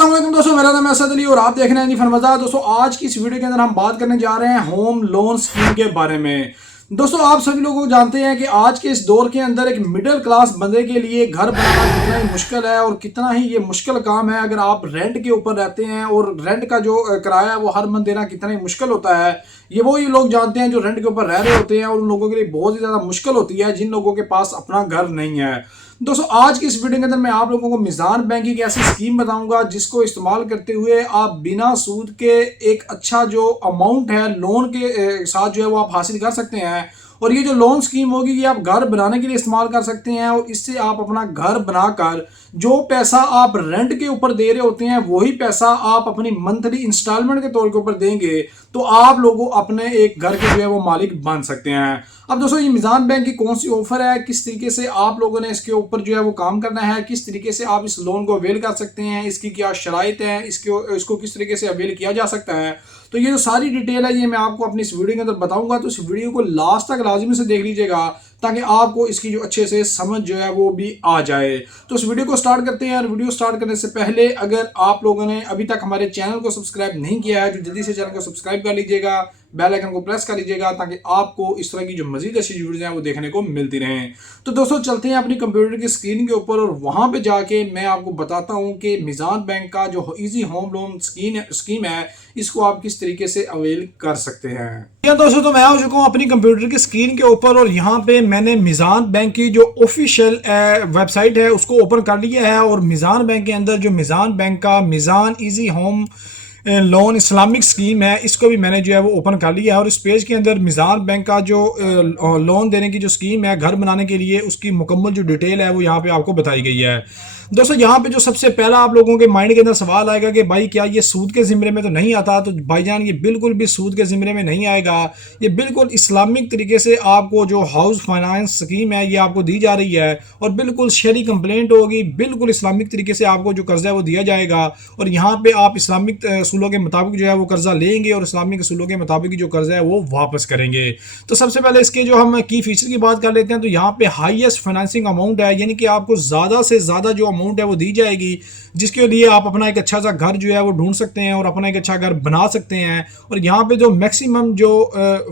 अस्सलाम वालेकुम दोस्तों, मेरा नाम है असद अली और आप देख रहे हैं फनमजा। दोस्तों आज की इस वीडियो के अंदर हम बात करने जा रहे हैं होम लोन स्कीम के बारे में। दोस्तों आप सभी लोग जानते हैं कि आज के इस दौर के अंदर एक मिडिल क्लास बंदे के लिए घर बनाना कितना ही मुश्किल है और कितना ही ये मुश्किल काम है। अगर आप रेंट के ऊपर रहते हैं और रेंट का जो किराया है वो हर मंथ देना कितना ही मुश्किल होता है, ये वही लोग जानते हैं जो रेंट के ऊपर रह रहे होते हैं और उन लोगों के लिए बहुत ही ज़्यादा मुश्किल होती है जिन लोगों के पास अपना घर नहीं है। दोस्तों आज की इस वीडियो के अंदर मैं आप लोगों को मीज़ान बैंक की ऐसी स्कीम बताऊंगा जिसको इस्तेमाल करते हुए आप बिना सूद के एक अच्छा जो अमाउंट है लोन के साथ जो है वो आप हासिल कर सकते हैं। और ये जो लोन स्कीम होगी ये आप घर बनाने के लिए इस्तेमाल कर सकते हैं और इससे आप अपना घर बनाकर जो पैसा आप रेंट के ऊपर दे रहे होते हैं वही पैसा आप अपनी मंथली इंस्टॉलमेंट के तौर के ऊपर देंगे तो आप लोगों अपने एक घर के जो है वो मालिक बन सकते हैं। अब दोस्तों ये मीज़ान बैंक की कौन सी ऑफर है, किस तरीके से आप लोगों ने इसके ऊपर जो है वो काम करना है, किस तरीके से आप इस लोन को अवेल कर सकते हैं, इसकी क्या शराइत है, इसको किस तरीके से अवेल किया जा सकता है, तो ये जो सारी डिटेल है ये मैं आपको अपनी इस वीडियो के अंदर बताऊंगा। तो इस वीडियो को लास्ट तक लाजमी से देख लीजिएगा ताकि आपको इसकी जो अच्छे से समझ जो है वो भी आ जाए। तो इस वीडियो को स्टार्ट करते हैं। और वीडियो स्टार्ट करने से पहले अगर आप लोगों ने अभी तक हमारे चैनल को सब्सक्राइब नहीं किया है तो जल्दी से चैनल को सब्सक्राइब कर लीजिएगा, बेल आइकन को प्रेस कर लीजिएगा ताकि आपको इस तरह की जो मजीद अच्छी वीडियोज हैं वो देखने को मिलती रहें। तो दोस्तों चलते हैं अपनी कंप्यूटर की स्क्रीन के ऊपर और वहां पे जाके मैं आपको बताता हूं कि मीज़ान बैंक का जो इजी होम लोन स्कीम है इसको आप किस तरीके से अवेल कर सकते हैं। दोस्तों तो मैं आ चुका हूं अपनी कंप्यूटर की स्क्रीन के ऊपर और यहाँ पे मैंने मीज़ान बैंक की जो ऑफिशियल वेबसाइट है उसको ओपन कर लिया है। और मीज़ान बैंक के अंदर जो मीज़ान बैंक का Meezan easy home loan Islamic scheme है इसको भी मैंने जो है वो ओपन कर लिया है। और इस पेज के अंदर मीज़ान बैंक का जो लोन देने की जो स्कीम है घर बनाने के लिए उसकी मुकम्मल जो डिटेल है वो यहाँ पे आपको बताई गई है। दोस्तों यहाँ पे जो सबसे पहला आप लोगों के माइंड के अंदर सवाल आएगा कि भाई क्या ये सूद के ज़िम्मे में तो नहीं आता, तो भाईजान ये बिल्कुल भी सूद के ज़िम्मे में नहीं आएगा। ये बिल्कुल इस्लामिक तरीके से आपको जो हाउस फाइनेंस स्कीम है ये आपको दी जा रही है और बिल्कुल शरी कंप्लेंट होगी, बिल्कुल इस्लामिक तरीके से आपको जो कर्जा है वो दिया जाएगा। और यहाँ पे आप इस्लामिक असूलों के मुताबिक जो है वो कर्जा लेंगे और इस्लामिक असूलों के मुताबिक जो कर्जा है वो वापस करेंगे। तो सबसे पहले इसके जो हम की फीचर की बात कर लेते हैं तो यहाँ पे हाईएस्ट फाइनेंसिंग अमाउंट है, यानी कि आपको ज़्यादा से ज़्यादा जो अमाउंट है वो दी जाएगी जिसके लिए आप अपना एक अच्छा सा घर जो है वो ढूंढ सकते हैं और अपना एक अच्छा घर बना सकते हैं। और यहाँ पे जो मैक्सिमम जो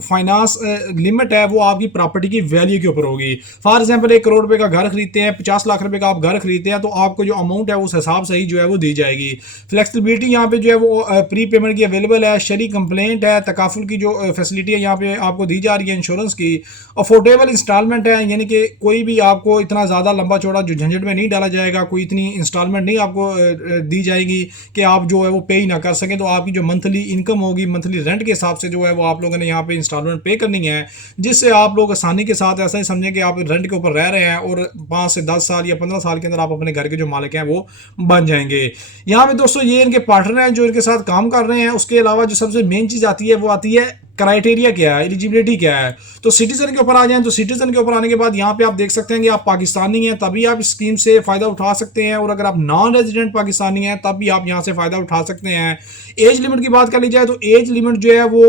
फाइनेंस लिमिट है वो आपकी प्रॉपर्टी की वैल्यू के ऊपर होगी। फॉर एग्जांपल 1 करोड़ रुपए का घर खरीदते हैं, 50 लाख रुपए का आप घर खरीदते हैं तो आपको जो अमाउंट है उस हिसाब से ही जो है वो दी जाएगी। फ्लेक्सिबिलिटी यहाँ पे जो है वो प्री पेमेंट की अवेलेबल है, शरी कंप्लेंट है, तकाफुल की जो फैसिलिटी है यहाँ पे आपको दी जा रही है, इंश्योरेंस की, अफोर्डेबल इंस्टॉलमेंट है, यानी कि कोई भी आपको इतना ज़्यादा लंबा चौड़ा जो झंझट में नहीं डाला जाएगा, कोई इतनी इंस्टॉलमेंट नहीं आपको दी जाएगी कि आप जो है वो पे ही ना कर सकें। तो आपकी जो मंथली इनकम होगी मंथली रेंट के हिसाब से जो है वो आप लोगों ने यहाँ पे इंस्टॉलमेंट पे करनी है, जिससे आप लोग आसानी के साथ ऐसा ही समझें कि आप रेंट के ऊपर रह रहे हैं और 5 से 10 साल या 15 साल के अंदर आप अपने घर के जो मालिक हैं वो बन जाएंगे। यहाँ पे दोस्तों ये इनके पार्टनर हैं जो इनके साथ काम कर रहे हैं। उसके अलावा जो सबसे मेन चीज़ आती है वो आती है क्राइटेरिया क्या है, एलिजिबिलिटी क्या है। तो सिटीजन के ऊपर आ जाएं तो सिटीजन के ऊपर आने के बाद यहाँ पे आप देख सकते हैं कि आप पाकिस्तानी हैं तभी आप इस स्कीम से फ़ायदा उठा सकते हैं, और अगर आप नॉन रेजिडेंट पाकिस्तानी हैं तब भी आप यहाँ से फ़ायदा उठा सकते हैं। एज लिमिट की बात कर ली जाए तो एज लिमिट जो है वो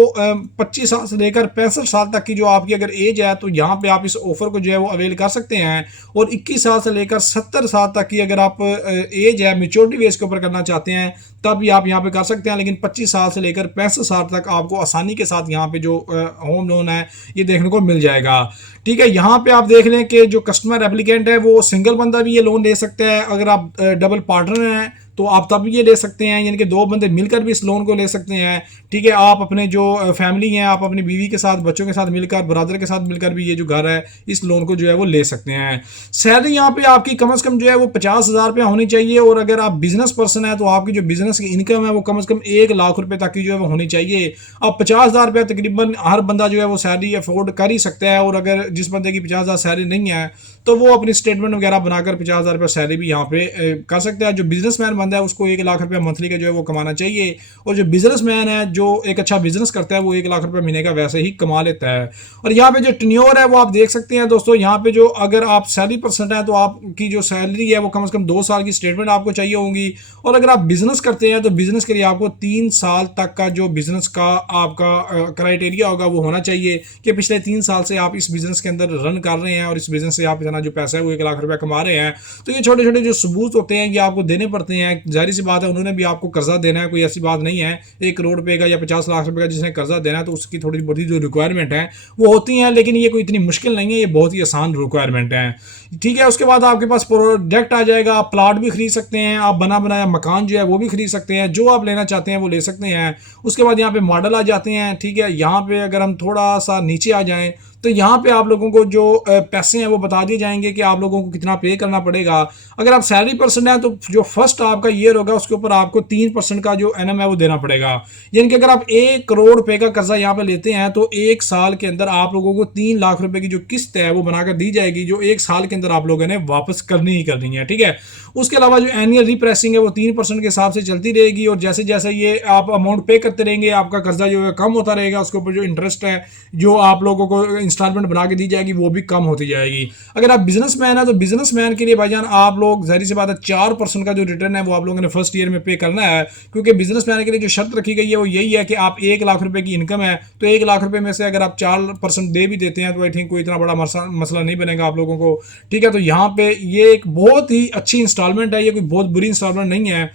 25 साल से लेकर 65 साल तक की जो आपकी अगर एज है तो यहाँ पे आप इस ऑफर को जो है वो अवेल कर सकते हैं। और 21 साल से लेकर 70 साल तक की अगर आप एज है मेच्योरिटी बेस के ऊपर करना चाहते हैं तब भी आप यहाँ पे कर सकते हैं, लेकिन 25 साल से लेकर 65 साल तक आपको आसानी के साथ यहाँ पे जो होम लोन है ये देखने को मिल जाएगा। ठीक है, यहाँ पे आप देख लें कि जो कस्टमर एप्लीकेंट है वो सिंगल बंदा भी ये लोन ले सकता है, अगर आप डबल पार्टनर हैं तो आप तब ये ले सकते हैं, यानी कि 2 बंदे मिलकर भी इस लोन को ले सकते हैं। ठीक है, आप अपने जो फैमिली हैं आप अपनी बीवी के साथ बच्चों के साथ मिलकर ब्रदर के साथ मिलकर भी ये जो घर है इस लोन को जो है वो ले सकते हैं। सैलरी यहाँ पे आपकी कम से कम जो है वो 50,000 रुपया होनी चाहिए, और अगर आप बिजनेस पर्सन है तो आपकी जो बिजनेस की इनकम है वो कम से कम 1 लाख रुपए तक की जो है वो होनी चाहिए। अब 50,000 रुपया तकरीबन हर बंदा जो है वो सैलरी अफोर्ड कर ही सकता है, और अगर जिस बंदे की 50,000 सैलरी नहीं है तो वो अपनी स्टेटमेंट वगैरह बनाकर 50,000 रुपया सैलरी भी यहाँ पे कर सकता है। जो बिजनेसमैन बंदा है उसको 1 लाख रुपया मंथली का जो है वो कमाना चाहिए, और जो बिजनेसमैन है जो एक अच्छा बिजनेस करता है वो 1 लाख रुपया महीने का वैसे ही कमा लेता है। और यहाँ पे जो टेन्योर है वो आप देख सकते हैं दोस्तों, यहाँ पे जो अगर आप सैलरी पर्सन है तो आपकी जो सैलरी है वो कम से कम 2 साल की स्टेटमेंट आपको चाहिए होगी, और अगर आप बिजनेस करते हैं तो बिजनेस के लिए आपको 3 साल तक का जो बिजनेस का आपका क्राइटेरिया होगा वो होना चाहिए कि पिछले 3 साल से आप इस बिजनेस के अंदर रन कर रहे हैं और इस बिजनेस से आप इतना जो पैसा है वो 1 लाख रुपया कमा रहे हैं। तो ये छोटे छोटे जो सबूत होते हैं ये आपको देने पड़ते हैं हैं, जाहिर सी बात है उन्होंने भी आपको कर्जा देना है, कोई ऐसी बात नहीं है 1 करोड़ रुपए का या 50 लाख रुपए का जिसने कर्जा देना है तो उसकी थोड़ी बहुत जो रिक्वायरमेंट है वो होती हैं, लेकिन ये कोई इतनी मुश्किल नहीं है, ये बहुत ही आसान रिक्वायरमेंट है। ठीक है, उसके बाद आपके पास प्रोडक्ट आ जाएगा, आप प्लाट भी खरीद सकते हैं, आप बना बनाया मकान जो है वो भी खरीद सकते हैं, जो आप लेना चाहते हैं वो ले सकते हैं। उसके बाद यहाँ पे मॉडल आ जाते हैं। ठीक है, यहाँ पे अगर हम थोड़ा सा नीचे आ जाएं तो यहाँ पे आप लोगों को जो पैसे हैं वो बता दिए जाएंगे कि आप लोगों को कितना पे करना पड़ेगा। अगर आप सैलरी पर्सन हैं तो जो फर्स्ट आपका ईयर होगा उसके ऊपर आपको 3% का जो एनएम है वो देना पड़ेगा। यानी कि अगर आप 1 करोड़ रुपए का कर्जा यहाँ पे लेते हैं तो 1 साल के अंदर आप लोगों को 3 लाख रुपए की जो किस्त है वो बनाकर दी जाएगी, जो 1 साल के अंदर आप लोगों ने वापस करनी ही करनी है। ठीक है, उसके अलावा जो एनुअल रिप्रेसिंग है वो 3% के हिसाब से चलती रहेगी, और जैसे जैसे ये आप अमाउंट पे करते रहेंगे आपका कर्जा जो है कम होता रहेगा, उसके ऊपर जो इंटरेस्ट है जो आप लोगों को इंस्टॉलमेंट बना के दी जाएगी वो भी कम होती जाएगी। अगर आप बिजनेसमैन है तो बिजनेसमैन के लिए भाईजान आप लोग जाहिर सी बात है 4% का जो रिटर्न है वो आप लोगों ने फर्स्ट ईयर में पे करना है, क्योंकि बिजनेसमैन के लिए जो शर्त रखी गई है वो यही है कि आप 1 लाख रुपए की इनकम है तो 1 लाख रुपए में से अगर आप 4% दे भी देते हैं तो आई थिंक कोई इतना बड़ा मसला नहीं बनेगा आप लोगों को। ठीक है, तो यहाँ पे ये एक बहुत ही अच्छी इंस्टॉलमेंट है, ये कोई बहुत बुरी इंस्टॉलमेंट नहीं है।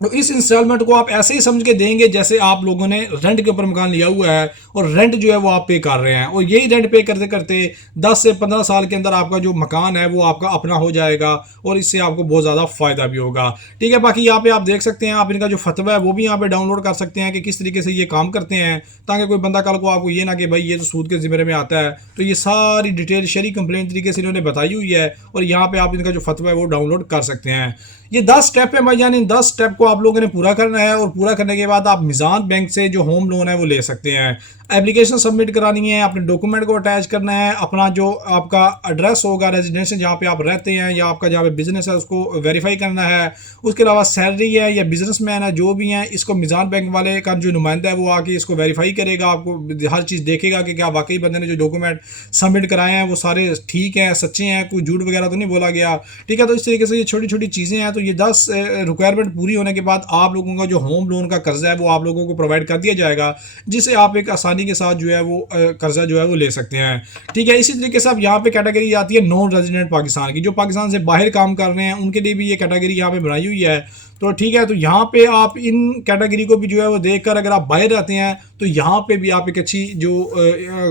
तो इस इंस्टॉलमेंट को आप ऐसे ही समझ के देंगे जैसे आप लोगों ने रेंट के ऊपर मकान लिया हुआ है और रेंट जो है वो आप पे कर रहे हैं, और यही रेंट पे करते करते 10 से 15 साल के अंदर आपका जो मकान है वो आपका अपना हो जाएगा और इससे आपको बहुत ज़्यादा फ़ायदा भी होगा। ठीक है, बाकी यहाँ पे आप देख सकते हैं, आप इनका जो फतवा है वो भी यहाँ पे डाउनलोड कर सकते हैं कि किस तरीके से ये काम करते हैं, ताकि कोई बंदा कल को आपको ये ना कि भाई ये तो सूद के ज़िम्मे में आता है। तो ये सारी डिटेल शरी कंप्लेन तरीके से इन्होंने बताई हुई है, और यहाँ पे आप इनका जो फतवा है वो डाउनलोड कर सकते हैं। ये 10 स्टेप है भाई, यानी इन 10 स्टेप को आप लोगों ने पूरा करना है, और पूरा करने के बाद आप मिजान बैंक से जो होम लोन है वो ले सकते हैं। एप्लीकेशन सबमिट करानी है, अपने डॉक्यूमेंट को अटैच करना है, अपना जो आपका एड्रेस होगा रेजिडेंस जहाँ पे आप रहते हैं या आपका जहाँ पे बिजनेस है उसको वेरीफाई करना है। उसके अलावा सैलरी है या बिजनेसमैन है जो भी है, इसको मिजान बैंक वाले का जो नुमाइंदा है वो आके इसको वेरीफाई करेगा, आपको हर चीज़ देखेगा कि क्या वाकई बंदे ने जो डॉक्यूमेंट सबमिट कराए हैं वो सारे ठीक हैं, सच्चे हैं, कोई झूठ वगैरह तो नहीं बोला गया। ठीक है, तो इस तरीके से ये छोटी छोटी चीज़ें हैं। तो ये 10 रिक्वायरमेंट पूरी होने के बाद आप लोगों का जो होम लोन का कर्जा है वो आप लोगों को प्रोवाइड कर दिया जाएगा, जिसे आप एक आसानी के साथ जो है वो कर्जा जो है वो ले सकते हैं। ठीक है, इसी तरीके से अब यहाँ पे कैटेगरी आती है नॉन रेजिडेंट पाकिस्तान की, जो पाकिस्तान से बाहर काम कर रहे हैं उनके लिए भी ये कैटेगरी यहाँ पे बनाई हुई है। तो ठीक है, तो यहाँ पे आप इन कैटेगरी को भी जो है वो देखकर अगर आप बाहर रहते हैं तो यहाँ पे भी आप एक अच्छी जो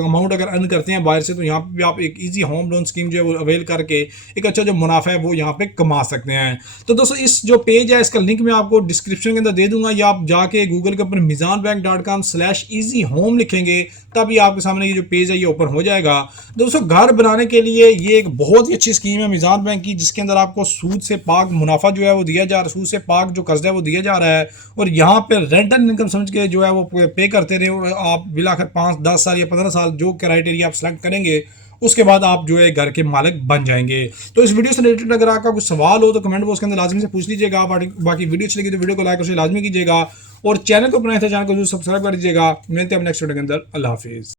अमाउंट अगर अर्न करते हैं बाहर से, तो यहाँ पे भी आप एक इजी होम लोन स्कीम जो है वो अवेल करके एक अच्छा जो मुनाफा है वो यहाँ पे कमा सकते हैं। तो दोस्तों इस जो पेज है इसका लिंक मैं आपको डिस्क्रिप्शन के अंदर दे दूंगा, या आप जाके गूगल के ऊपर mizanbank.com/easyhome लिखेंगे तभी आपके सामने ये जो पेज है ये ओपन हो जाएगा। दोस्तों घर बनाने के लिए ये एक बहुत ही अच्छी स्कीम है मिजान बैंक की, जिसके अंदर आपको सूद से पाक मुनाफा जो है वो दिया जा रहा है, सूद से पाक जो कर्जा है वो दिया जा रहा है, और यहाँ पे रेंटल इनकम समझ के जो है वो पे करते रहे, और आप बिलाकर 5, 10 साल या 15 साल जो क्राइटेरिया आप सेलेक्ट करेंगे उसके बाद आप जो है घर के मालिक बन जाएंगे। तो इस वीडियो से रिलेटेड अगर आपका कुछ सवाल हो तो कमेंट बॉक्स के अंदर लाजमी से पूछ लीजिएगा। बाकी वीडियो अच्छी लगी तो वीडियो को लाइक और शेयर लाजमी कीजिएगा, और चैनल को बनाए थे चैनल को जरूर सब्सक्राइब कर दीजिएगा। मिलते हैं नेक्स्ट वीडियो के अंदर। अल्लाह हाफिज़।